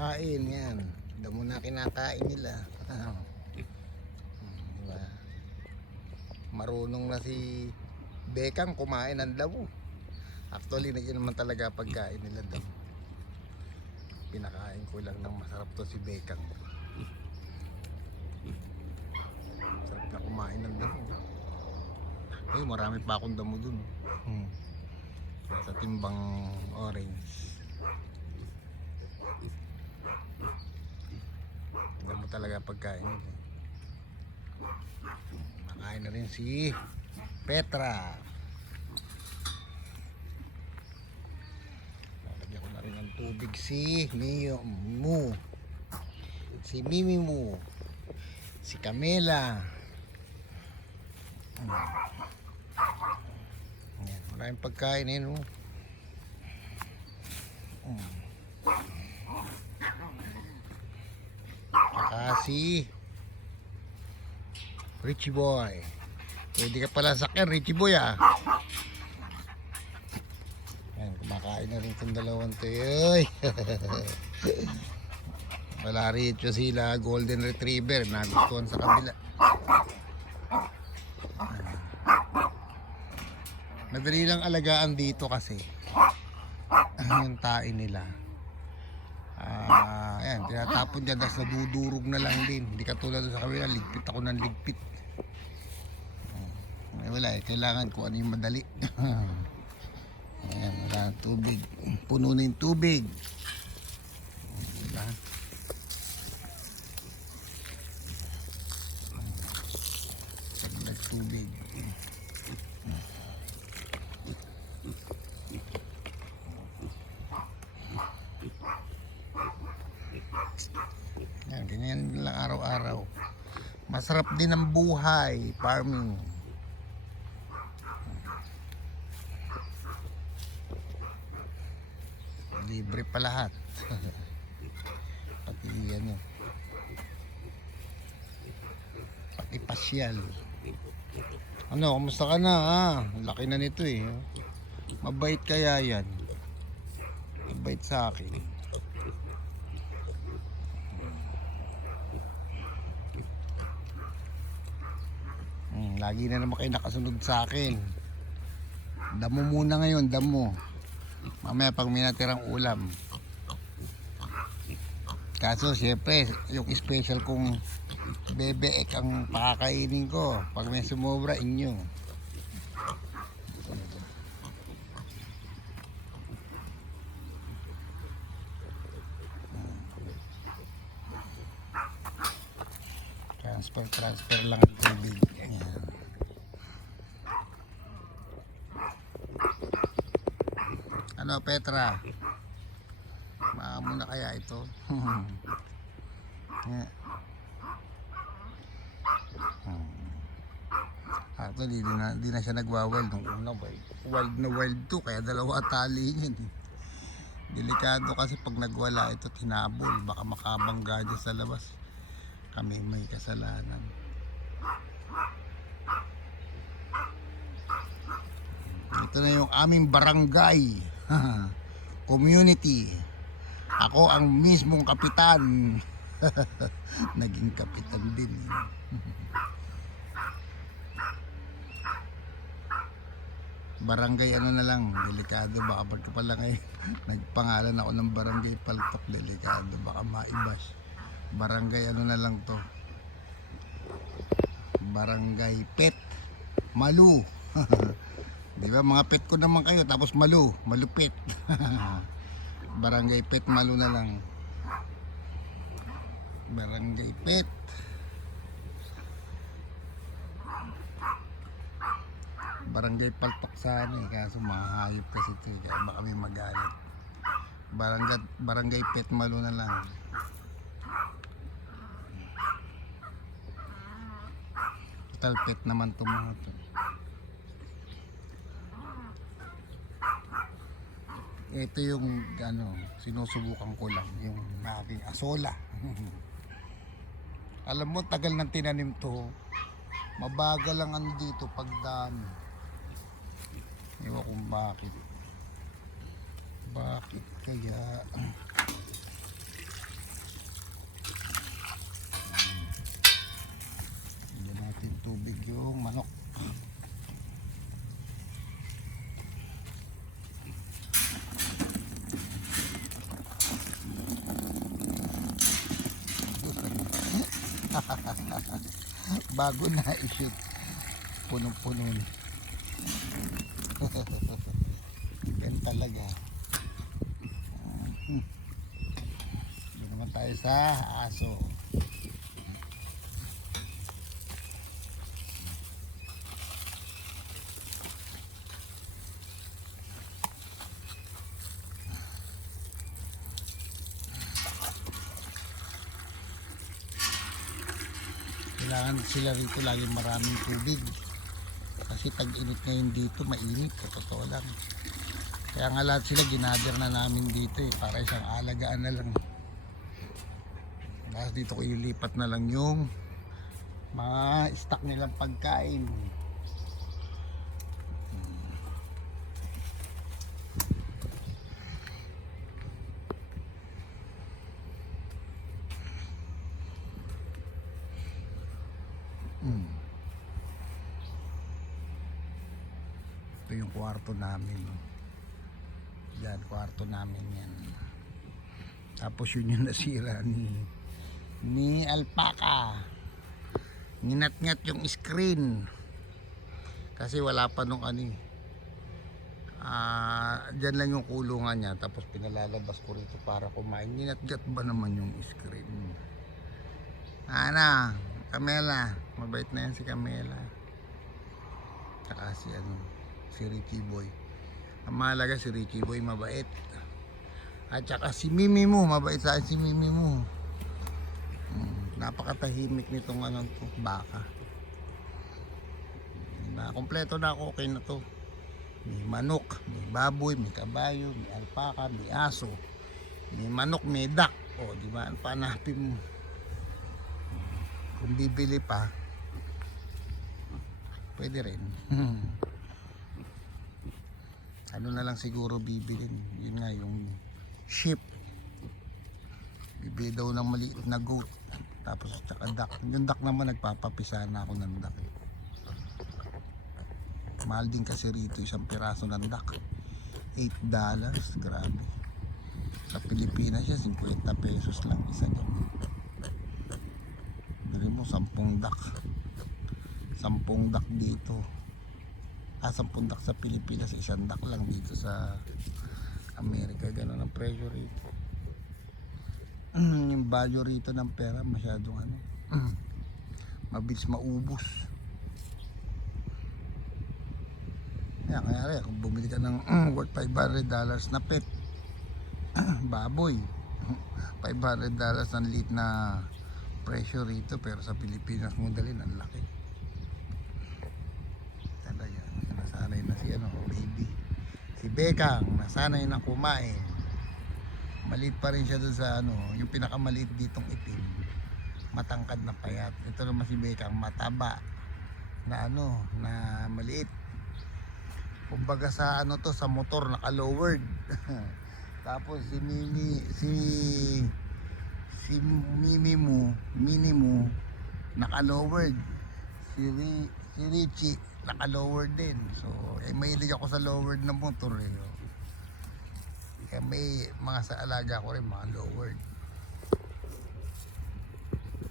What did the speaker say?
Kain yan. Damo na kinakain nila. Diba? Marunong na si Bekang kumain ng damo. Actually, yun naman talaga pagkain nila damo. Pinakain ko lang ng masarap to si Bekang. Sarap na kumain ng damo. Eh, marami pa akong damo dun. Sa timbang orange. Damo talaga pagkain nila. Nakain na rin si Petra. Lalagyan ko na rin ng tubig si Mu. Si Mimi Mu. Si Camila. Ayan, maraming pagkain eh, no? Saka si Richie Boy. Pwede ka pala sakyan, Richie Boy, ah. Ayan, kumakain na rin itong dalawang to. Wala rito sila, Golden Retriever. Nagustuhan sa kabila. Madali lang alagaan dito kasi yung tae nila. Ayan, tinatapon dyan, tapos nadudurog na lang din. Hindi katulad sa kabila, ligpit ako ng ligpit. Wala eh, kailangan ko ano yung madali. Ayan, wala ng tubig. Puno na yung tubig. Diba? Tubig. Yan, ganyan lang araw-araw. Masarap din ang buhay, farming. Libre pa lahat. Pati ano, pati pasyal. Ano, kumusta ka na, ha? Laki na nito eh. Mabait kaya yan. Mabait sa akin. Lagi na naman kayo nakasunod sa akin. Damo muna ngayon, damo. Mamaya pag may natirang ulam. Kaso syempre, yung special kong bebeek ang pakakainin ko. Pag may sumobra, inyo. Transfer lang ang tubig. Ayan. Ano, Petra? Maamo na kaya ito? Actually, di na siya nagwa-wild nung una. Wild na wild to, kaya dalawa tali yun. Delikado kasi pag nagwala ito, tinabol. Baka makabangga dyan sa labas. Kami may kasalanan. Ito na yung aming barangay. Community. Ako ang mismong kapitan. Naging kapitan din. Barangay ano na lang, delikado. Baka pagka pala ngayon nagpangalan ako ng barangay Paltok, delikado. Baka maibash. Barangay ano na lang to. Barangay Pet Malu. Di ba mga pet ko naman kayo, tapos Malu, malupit. Barangay Pet Malu na lang. Barangay Pet. Barangay Paltok sana eh, kaso mahayop kasi ito eh, kaya baka may magalit. Barangay Pet Malu na lang. Total pet naman itong mga ito. Ito yung ano, sinusubukan ko lang yung aking asola. Alam mo, tagal nang tinanim to. Mabagal lang ano dito pagdami. Ewan kung bakit. Bakit kaya? Bago na i-shoot. Punong-puno na. Yan talaga. Hindi naman tayo sa aso. Kailangan sila rito lagi maraming tubig. Kasi tag-init ngayon dito, mainit. Totoo lang. Kaya nga lahat sila ginader na namin dito para isang alagaan na lang. Tapos dito ko ilipat na lang yung mga stock nilang pagkain. Ito yung kwarto namin. Yan, kwarto namin yan. Tapos yun yung nasira ni Alpaca. Ninat-ngat yung screen. Kasi wala pa nung dyan lang yung kulungan niya. Tapos pinalalabas ko rito para kumain. Ninat-ngat ba naman yung screen? Camela. Mabait na yan si Camela. Tsaka si Richie Boy. Ang mahalaga si Richie Boy mabait. At saka si Mimi mo, mabait sa akin si Mimi mo. Napakatahimik nitong baka. Kompleto na ako, okay na to. May manok, may baboy, may kabayo, may alpaka, may aso. May manok, may duck. O, di ba? Panapin mo. Kung bibili pa, pwede rin. Ano na lang siguro bibilin. Yun nga yung sheep. Bibili daw ng maliit na goat. Tapos tsaka duck. Yung duck naman nagpapapisa na ako ng duck. Mahal din kasi rito isang piraso ng duck. $8. Grabe. Sa Pilipinas siya 50 pesos lang isa niya. Dali mo 10 duck. 10 duck dito. 10 duck sa Pilipinas, isang duck lang dito sa Amerika. Ganun ang presyo rito. Yung value rito ng pera masyadong mabilis maubos. Kaya kung bumili ka ng worth $500 na pet, baboy, $500 ang liit na presyo rito, pero sa Pilipinas mo dalhin ang laki. Talaga, nasanay na si baby. Si Bekang, nasanay na kumain. Maliit pa rin siya dun sa yung pinakamaliit ditong itim. Matangkad na payat. Ito naman si Bekang, mataba na na maliit. Kumbaga sa sa motor naka-lowered. Tapos si Mimi mo naka-lowered. Si Richie naka-lowered din. So, mahilig ako sa lowered na motor. Kaya may mga sa alaga ko rin mga lowered.